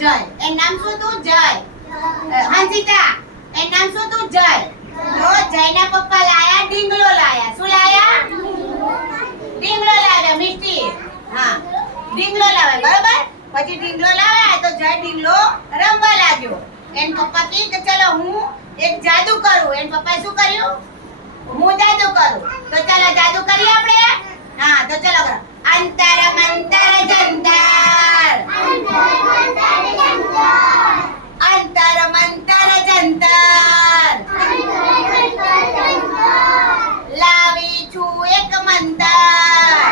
જય. એ નામ શું તું? જય. હાંસિતા એ નામ શું તું? જય. તો જયના પપ્પા લાયા ઢીંગલો લાયા. શું લાયા? ઢીંગલો લાવ્યા મિષ્ટી. હા ઢીંગલો લાવ્યા બરોબર. પછી ઢીંગલો લાવ્યા તો જય ઢીંગલો રમવા લાગ્યો. એન પપ્પા કહે કે ચલો હું એક જાદુ કરું. એન પપ્પાએ શું કર્યું? હું જાદુ કરું. તો ચાલો જાદુ કરીએ આપણે. હા તો ચલો કરો. અંતર મંતર જંતર, અંતર મંતર જંતર, લાવી છું એક મંતર,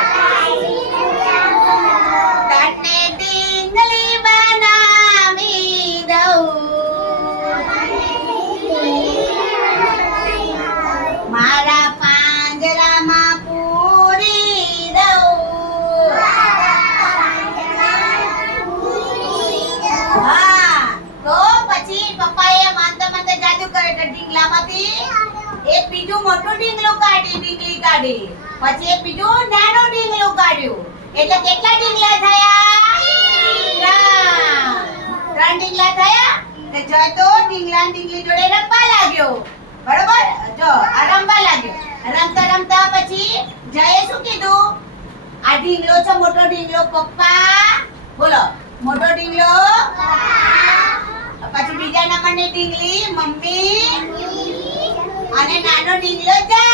તને ઢીંગલી બનાવી દઉં, મારા પાંજરામાં પૂરી દઉં. હા તો પછી પપ્પાએ માંગતા માંગતા જાદુ કર્યો તો ઢીંગલામાંથી એક બીજું મોટું ઢીંગલું ઢીંગલી કાઢી. પછી એક બીજું નાનું ઢીંગલું કાઢ્યું. એટલે કેટલા ઢીંગલા થયા? ત્રણ ઢીંગલા થયા. તો જય તો ઢીંગલા ઢીંગલી જોડે રમવા લાગ્યો. બરોબર. જો આ રમવા લાગ્યો. રમતા રમતા પછી જયે શું કીધું? આ ઢીંગલો છે મોટો ઢીંગલો પપ્પા. બોલો મોટો ઢીંગલો. પછી બીજા નંબરની ઢીંગલી મમ્મી અને નાનો ઢીંગલો જય.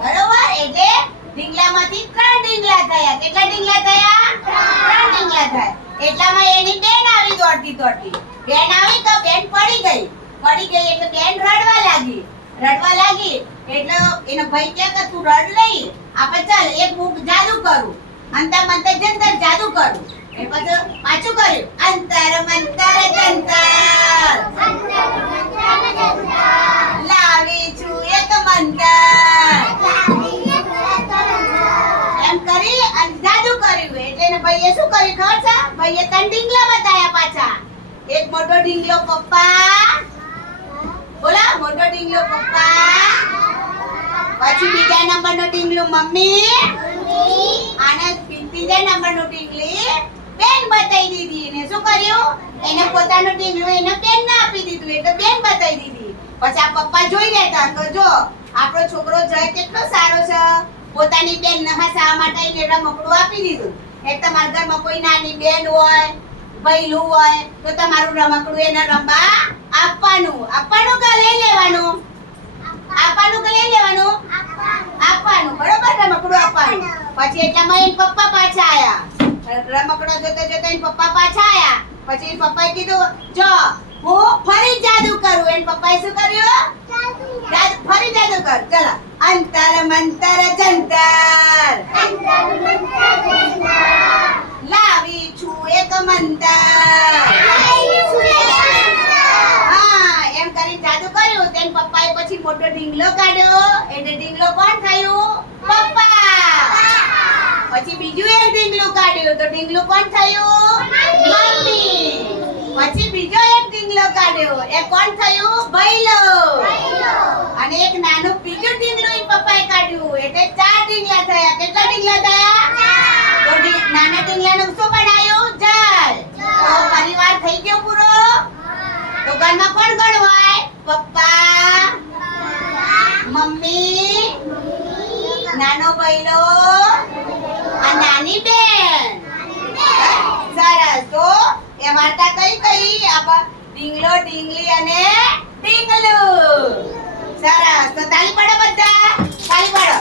બરોબર. એટલે ઢીંગલામાંથી ત્રણ ઢીંગલા થયા. કેટલા ઢીંગલા થયા? ત્રણ ઢીંગલા થયા. એટલામાં એની બેન આવી દોડતી દોડતી. બેન આવી તો બેન પડી ગઈ. પડી ગઈ એટલે બેન રડવા લાગી. રડવા લાગી એટલે એનો ભાઈ કહે કે તું રડ નહીં, આપણે ચાલ એક હું જાદુ કરું. અંતર મંતર જંતર જાદુ કરું. એ પછી પાછું કર્યું અંતર મંતર જંતર, લાવી છું એક મંતર, એમ કરી અને જાદુ કર્યું. એટલે એના ભાઈએ શું કર્યું ખબર છે? ભાઈએ ત્રણ ઢીંગલા બતાવ્યા પાછા. એક મોટો ઢીંગલો પપ્પા. બોલા મોટો ઢીંગલો પપ્પા. પછી બીજા નંબરનો ઢીંગલો મમ્મી અને ત્રીજા નંબરનો ઢીંગલી બેન બતાવી દીધી. એને શું કર્યું? એને પોતાનું ઢીંગલું એને બેન ને આપી દીધું. એટલે બેન બતાવી દીધી. પછી આ પપ્પા જોઈ લેતા તો જો આપણો છોકરો જય કેટલો સારો છે. પોતાની બેન ને હસાવવા માટે એને રમકડું આપી દીધું. એટલે તમારા ઘરમાં કોઈ નાની બેન હોય, ભઈલું હોય તો તમારું રમકડું એને રમવા આપવાનું. આપવાનું કે લઈ લેવાનું? આપવાનું કે લઈ લેવાનું? આપવાનું. બરોબર. રમકડું આપવાનું. પછી એટલામાં એન પપ્પા પાછા આયા. રમકડો જોતા જોતા એન પપ્પા પાછા આયા. પછી એન પપ્પાએ કીધું જો હું ફરી જાદુ કરું. એન પપ્પાએ શું કર્યું? ફરી જાદુ કર. ચલો અંતર મંતર જંતર, લાવી છું એક મંતર. હા એમ કરી જાદુ કર્યું. તેન પપ્પાએ પછી મોટો ઢીંગલો કાઢ્યો. એટલે ઢીંગલો કોણ થયું? પપ્પા. પછી બીજું એક ઢીંગલું કાઢ્યું. તો ઢીંગલું કોણ થયું? મમ્મી. પછી બીજો એક ઢીંગલો કાઢ્યો. એ કોણ થયું? ભઈલો. અને એક નાનું બીજું ઢીંગલું ઈ પપ્પાએ કાઢ્યું. એટલે ચાર ઢીંગલા થયા. કેટલા ઢીંગલા થયા? તો નાના ઢીંગલાનું શું બનાવ્યું? જય. તો પરિવાર થઈ ગયો પૂરો. તો ઘરમાં કોણ કોણ હોય? પપ્પા, મમ્મી, નાનો ભઈલો અને નાની બેન. સરસ. તો એ વાર્તા કઈ કઈ? ઢીંગલો ઢીંગલી અને ઢીંગલું. સરસ. તો તાળી પાડો બધા. તાળી પાડો.